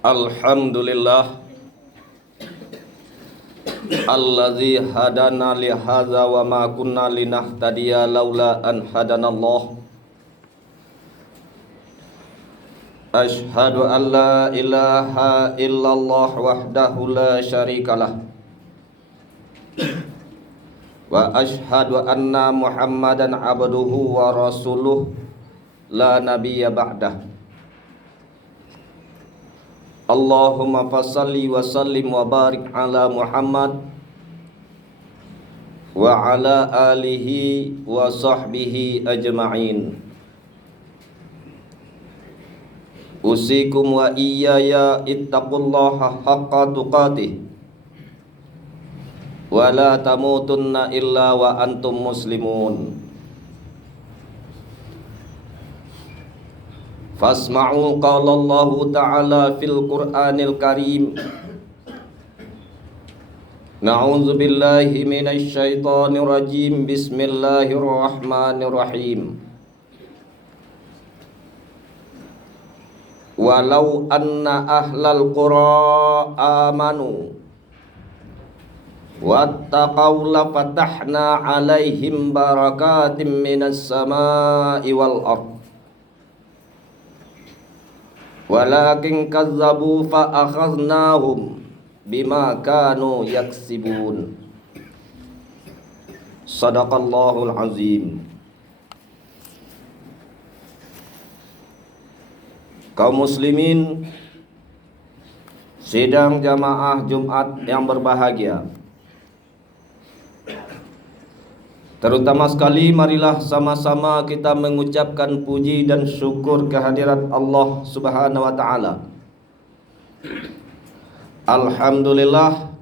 Alhamdulillah alladzi hadana li hadza wa ma kunna linahtadiya laula an hadanallah. Ashhadu an la ilaha illallah wahdahu la syarikalah wa ashhadu anna Muhammadan abduhu wa rasuluh la nabiyya ba'dah. Allahumma fassalli wa sallim wa barik ala Muhammad wa ala alihi wa sahbihi ajma'in. Usikum wa iyaya ittaqullaha haqqa tuqatih wa la tamutunna illa wa antum muslimun. Fasma'u qala Allah ta'ala fil Qur'anil Karim. Na'udzu billahi minasy syaithanir rajim. Bismillahirrahmanirrahim. Walau anna ahlal qura amanu wattaqaw la fatahna 'alaihim barakatim minas sama'i wal ardh walakin kazzabu fa akhadnahum bima kanu yaksibun. Sadaqallahul azim. Kaum muslimin sidang jamaah Jumat yang berbahagia, terutama sekali marilah sama-sama kita mengucapkan puji dan syukur kehadirat Allah Subhanahu wa taala. Alhamdulillah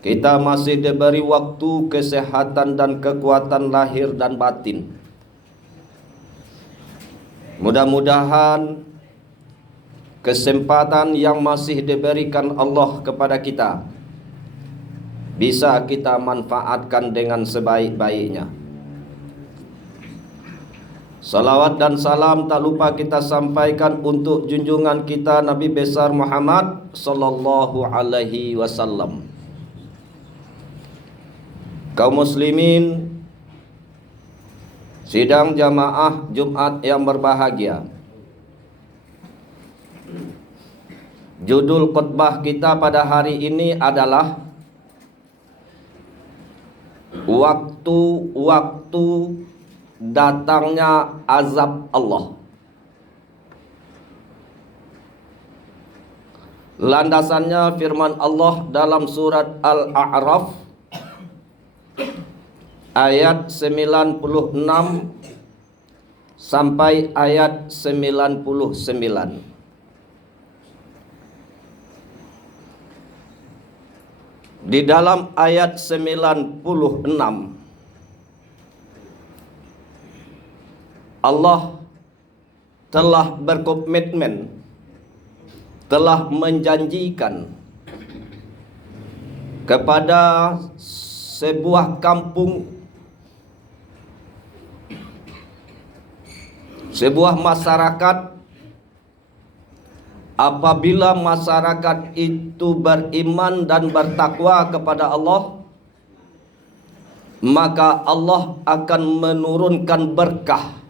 kita masih diberi waktu, kesehatan dan kekuatan lahir dan batin. Mudah-mudahan kesempatan yang masih diberikan Allah kepada kita bisa kita manfaatkan dengan sebaik-baiknya. Salawat dan salam tak lupa kita sampaikan untuk junjungan kita Nabi besar Muhammad sallallahu alaihi wasallam. Kaum muslimin sidang jamaah Jumat yang berbahagia, judul khutbah kita pada hari ini adalah waktu-waktu datangnya azab Allah. Landasannya firman Allah dalam surat Al-A'raf ayat 96 sampai ayat 99. Di dalam ayat 96 Allah telah berkomitmen, telah menjanjikan kepada sebuah kampung, sebuah masyarakat, apabila masyarakat itu beriman dan bertakwa kepada Allah, maka Allah akan menurunkan berkah,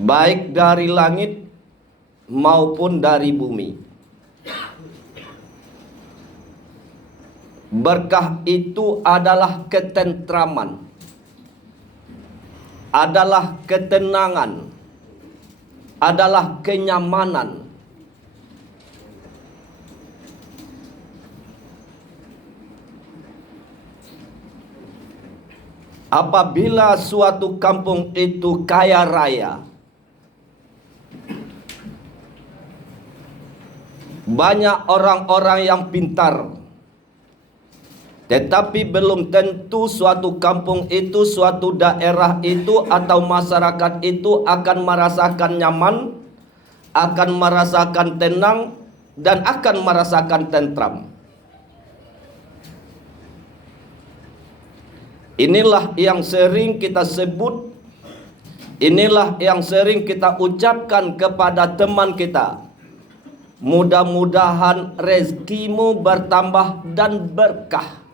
baik dari langit maupun dari bumi. Berkah itu adalah ketentraman, adalah ketenangan, adalah kenyamanan. Apabila suatu kampung itu kaya raya, banyak orang-orang yang pintar, tetapi belum tentu suatu kampung itu, suatu daerah itu atau masyarakat itu akan merasakan nyaman, akan merasakan tenang, dan akan merasakan tentram. Inilah yang sering kita sebut, inilah yang sering kita ucapkan kepada teman kita. Mudah-mudahan rezekimu bertambah dan berkah.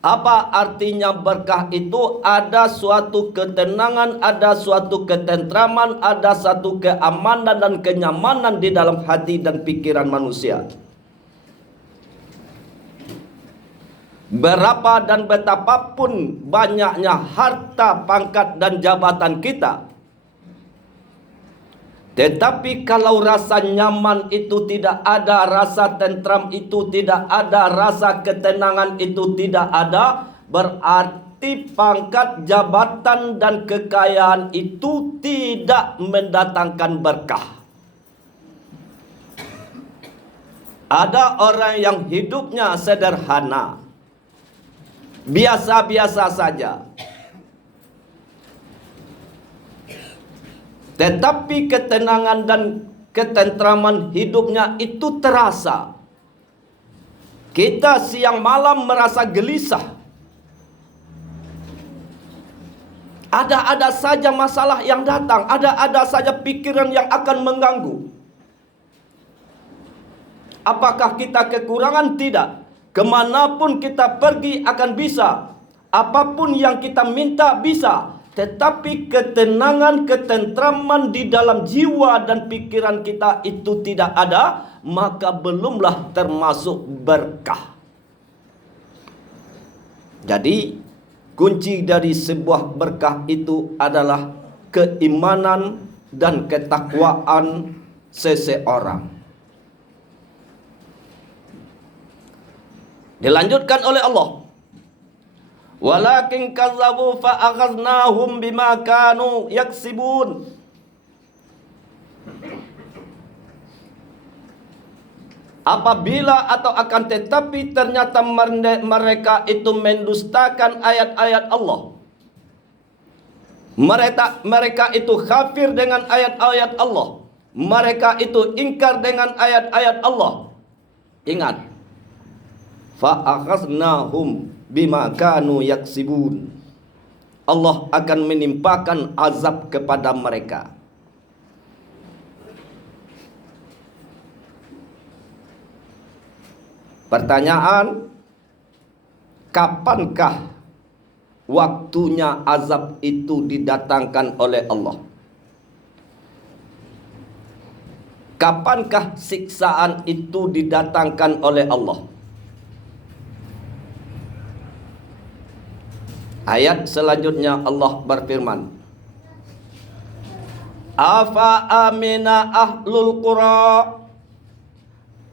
Apa artinya berkah itu? Ada suatu ketenangan, ada suatu ketentraman, ada satu keamanan dan kenyamanan di dalam hati dan pikiran manusia. Berapa dan betapapun banyaknya harta, pangkat dan jabatan kita, tetapi kalau rasa nyaman itu tidak ada, rasa tentram itu tidak ada, rasa ketenangan itu tidak ada, berarti pangkat, jabatan dan kekayaan itu tidak mendatangkan berkah. Ada orang yang hidupnya sederhana, biasa-biasa saja, tetapi ketenangan dan ketentraman hidupnya itu terasa. Kita siang malam merasa gelisah. Ada-ada saja masalah yang datang, ada-ada saja pikiran yang akan mengganggu. Apakah kita kekurangan? Tidak. Kemanapun kita pergi akan bisa. Apapun yang kita minta bisa. Tetapi ketenangan, ketentraman di dalam jiwa dan pikiran kita itu tidak ada, maka belumlah termasuk berkah. Jadi, kunci dari sebuah berkah itu adalah keimanan dan ketakwaan seseorang. Dilanjutkan oleh Allah, walakin kazzabu fa akhaznahum bima kanu yaksibun. Apabila atau akan tetapi ternyata mereka itu mendustakan ayat-ayat Allah. Mereka itu kafir dengan ayat-ayat Allah. Mereka itu ingkar dengan ayat-ayat Allah. Ingat, fa'akhaznahum bima kanu yaksibun. Allah akan menimpakan azab kepada mereka. Pertanyaan, kapankah waktunya azab itu didatangkan oleh Allah? Kapankah siksaan itu didatangkan oleh Allah? Ayat selanjutnya Allah berfirman, afa amina ahlul qura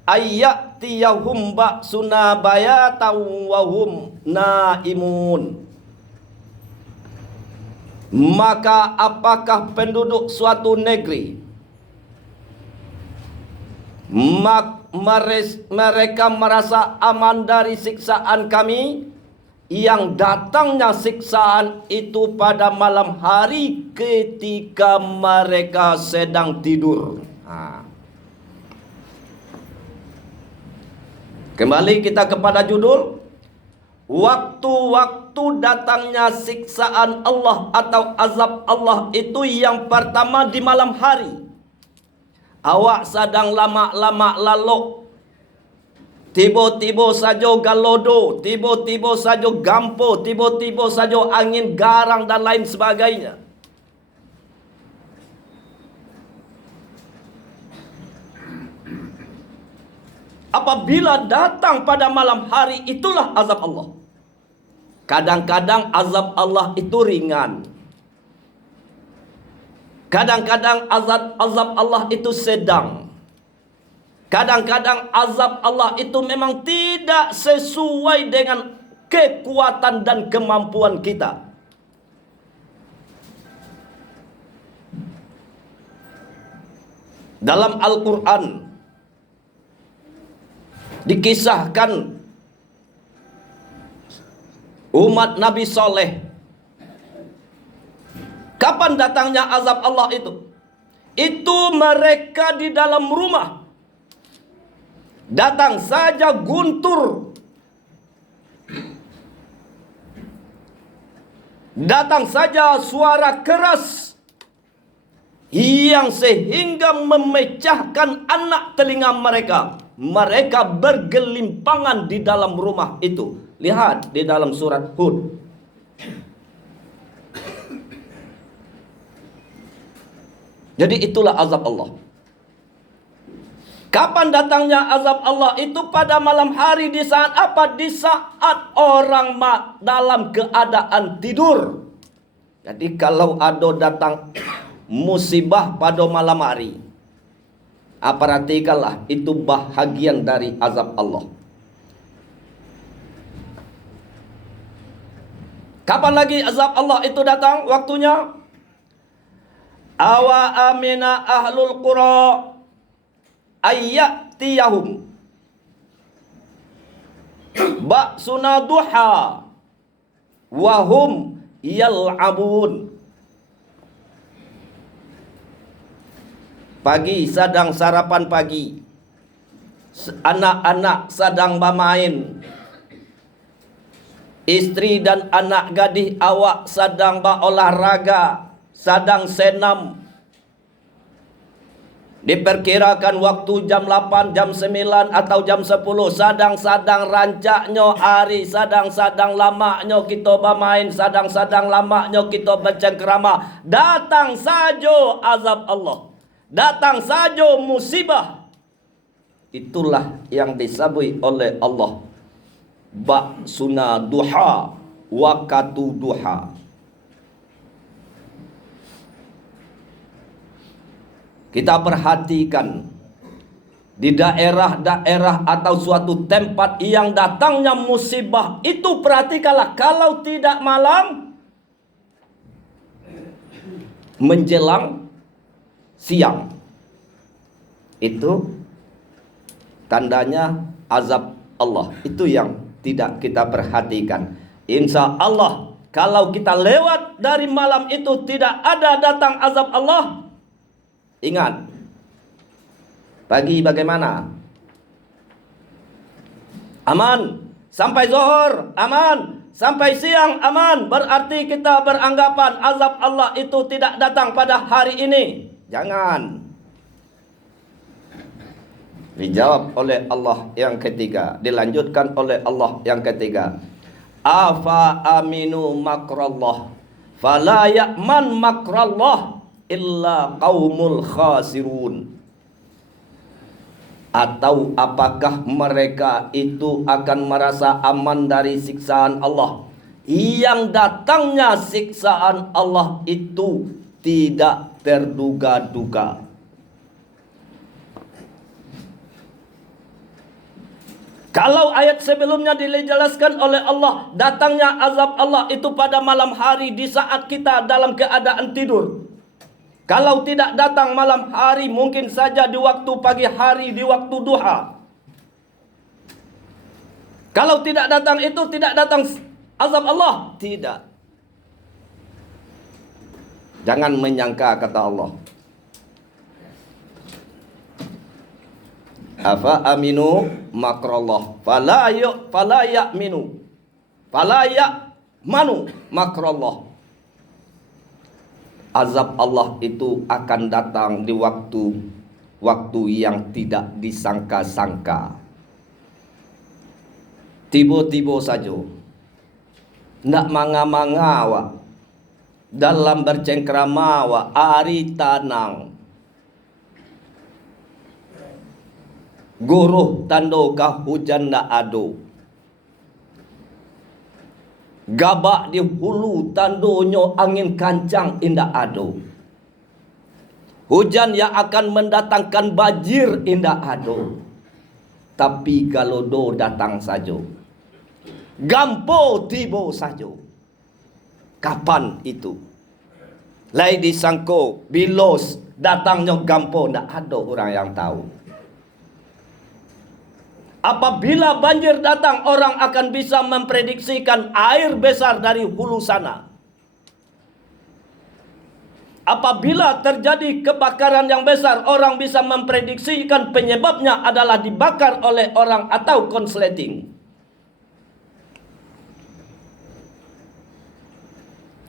ayyatiyahum ba'suna bayatan wa hum naimun. Maka apakah penduduk suatu negeri mereka merasa aman dari siksaan kami, yang datangnya siksaan itu pada malam hari ketika mereka sedang tidur. Kembali kita kepada judul, waktu-waktu datangnya siksaan Allah atau azab Allah itu yang pertama di malam hari. Awak sedang lama-lama lalu, tiba-tiba saja galodo, tiba-tiba saja gampo, tiba-tiba saja angin garang dan lain sebagainya. Apabila datang pada malam hari, itulah azab Allah. Kadang-kadang azab Allah itu ringan. Kadang-kadang azab Allah itu sedang. Kadang-kadang azab Allah itu memang tidak sesuai dengan kekuatan dan kemampuan kita. Dalam Al-Quran dikisahkan umat Nabi Saleh. Kapan datangnya azab Allah itu? Itu mereka di dalam rumah. Datang saja guntur, Datang saja suara keras yang sehingga memecahkan anak telinga mereka. Mereka bergelimpangan di dalam rumah itu. Lihat di dalam surat Hud. Jadi itulah azab Allah. Kapan datangnya azab Allah? Itu pada malam hari. Di saat apa? Di saat orang dalam keadaan tidur. Jadi kalau ada datang musibah pada malam hari, perhatikanlah, itu bahagian dari azab Allah. Kapan lagi azab Allah itu datang waktunya? Awa amina ahlul qura ayyatiyahum ba'suna duha wahum yal'abun. Pagi sedang sarapan pagi, anak-anak sedang bermain, istri dan anak gadis awak sedang berolahraga, sedang senam. Diperkirakan waktu jam 8, jam 9 atau jam 10. Sadang-sadang rancaknya hari, sadang-sadang lamaknya kita bermain, sadang-sadang lamaknya kita bercengkerama. Datang saja azab Allah, datang saja musibah. Itulah yang disabui oleh Allah, ba'suna duha, waktu duha. Kita perhatikan di daerah-daerah atau suatu tempat yang datangnya musibah itu, perhatikanlah, kalau tidak malam menjelang siang, itu tandanya azab Allah. Itu yang tidak kita perhatikan. Insya Allah kalau kita lewat dari malam itu tidak ada datang azab Allah, ingat, pagi bagaimana? Aman. Sampai zuhur, aman. Sampai siang, aman. Berarti kita beranggapan azab Allah itu tidak datang pada hari ini. Jangan. Dijawab oleh Allah yang ketiga. Dilanjutkan oleh Allah yang ketiga. Afa aminu makrallah fala ya'man makrallah illa qaumul khasirun. Atau apakah mereka itu akan merasa aman dari siksaan Allah? Yang datangnya siksaan Allah itu tidak terduga-duga. Kalau ayat sebelumnya dijelaskan oleh Allah, datangnya azab Allah itu pada malam hari di saat kita dalam keadaan tidur. Kalau tidak datang malam hari, mungkin saja di waktu pagi hari, di waktu duha. Kalau tidak datang itu, tidak datang azab Allah. Tidak. Jangan menyangka, kata Allah. Afa aminu makrallah fala ya'manu makrallah. Azab Allah itu akan datang di waktu yang tidak disangka-sangka. Tiba-tiba saja. Nak manga-manga awak. Dalam bercengkrama awak. Ari tanang. Guruh tando kah hujan nak ado. Gabak di hulu tandonyo angin kancang indah ado. Hujan yang akan mendatangkan banjir indah ado. Tapi kalau do datang saja. Gampo tibo saja. Kapan itu? Lai disangko bilos datangnya gampo, ndak ada orang yang tahu. Apabila banjir datang, orang akan bisa memprediksikan air besar dari hulu sana. Apabila terjadi kebakaran yang besar, orang bisa memprediksikan penyebabnya adalah dibakar oleh orang atau konsleting.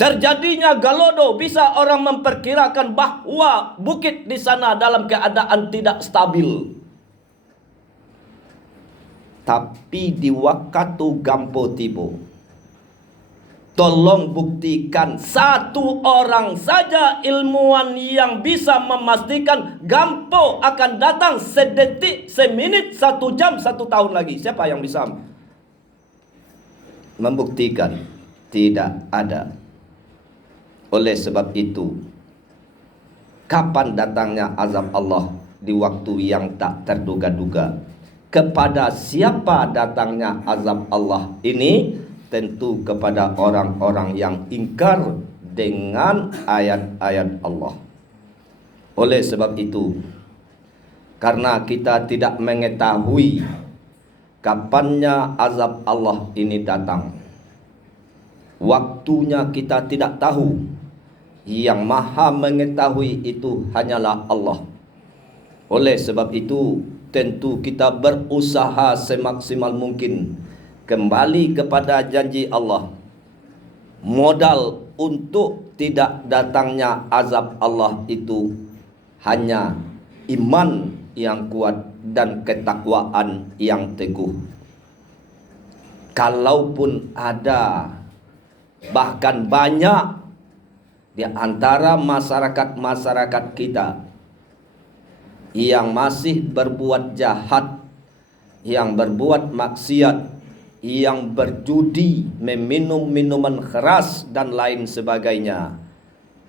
Terjadinya Galodo bisa orang memperkirakan bahwa bukit di sana dalam keadaan tidak stabil. Tapi di waktu Gampo Tibo, tolong buktikan satu orang saja ilmuwan yang bisa memastikan Gampo akan datang sedetik, semenit, 1 jam, 1 tahun lagi. Siapa yang bisa membuktikan? Tidak ada. Oleh sebab itu, kapan datangnya azab Allah? Di waktu yang tak terduga-duga. Kepada siapa datangnya azab Allah ini? Tentu kepada orang-orang yang ingkar dengan ayat-ayat Allah. Oleh sebab itu, karena kita tidak mengetahui kapannya azab Allah ini datang, waktunya kita tidak tahu. Yang maha mengetahui itu hanyalah Allah. Oleh sebab itu, tentu kita berusaha semaksimal mungkin kembali kepada janji Allah. Modal untuk tidak datangnya azab Allah itu hanya iman yang kuat dan ketakwaan yang teguh. Kalaupun ada, bahkan banyak di antara masyarakat kita yang masih berbuat jahat, yang berbuat maksiat, yang berjudi, meminum minuman keras dan lain sebagainya,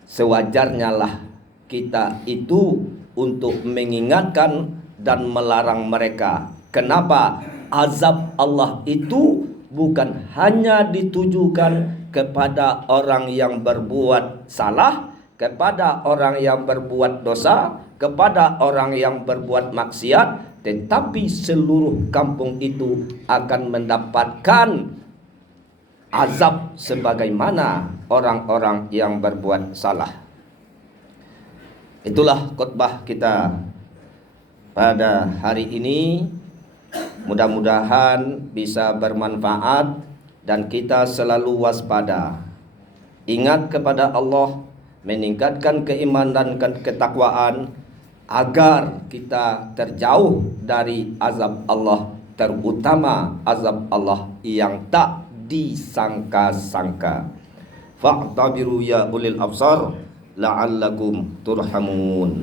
sewajarnya lah kita itu untuk mengingatkan dan melarang mereka. Kenapa? Azab Allah itu bukan hanya ditujukan kepada orang yang berbuat salah, kepada orang yang berbuat dosa, kepada orang yang berbuat maksiat, tetapi seluruh kampung itu akan mendapatkan azab sebagaimana orang-orang yang berbuat salah. Itulah khutbah kita pada hari ini. Mudah-mudahan bisa bermanfaat dan kita selalu waspada. Ingat kepada Allah, meningkatkan keimanan dan ketakwaan agar kita terjauh dari azab Allah, terutama azab Allah yang tak disangka-sangka. Fa'tabiru ya ulil absar la'allakum turhamun.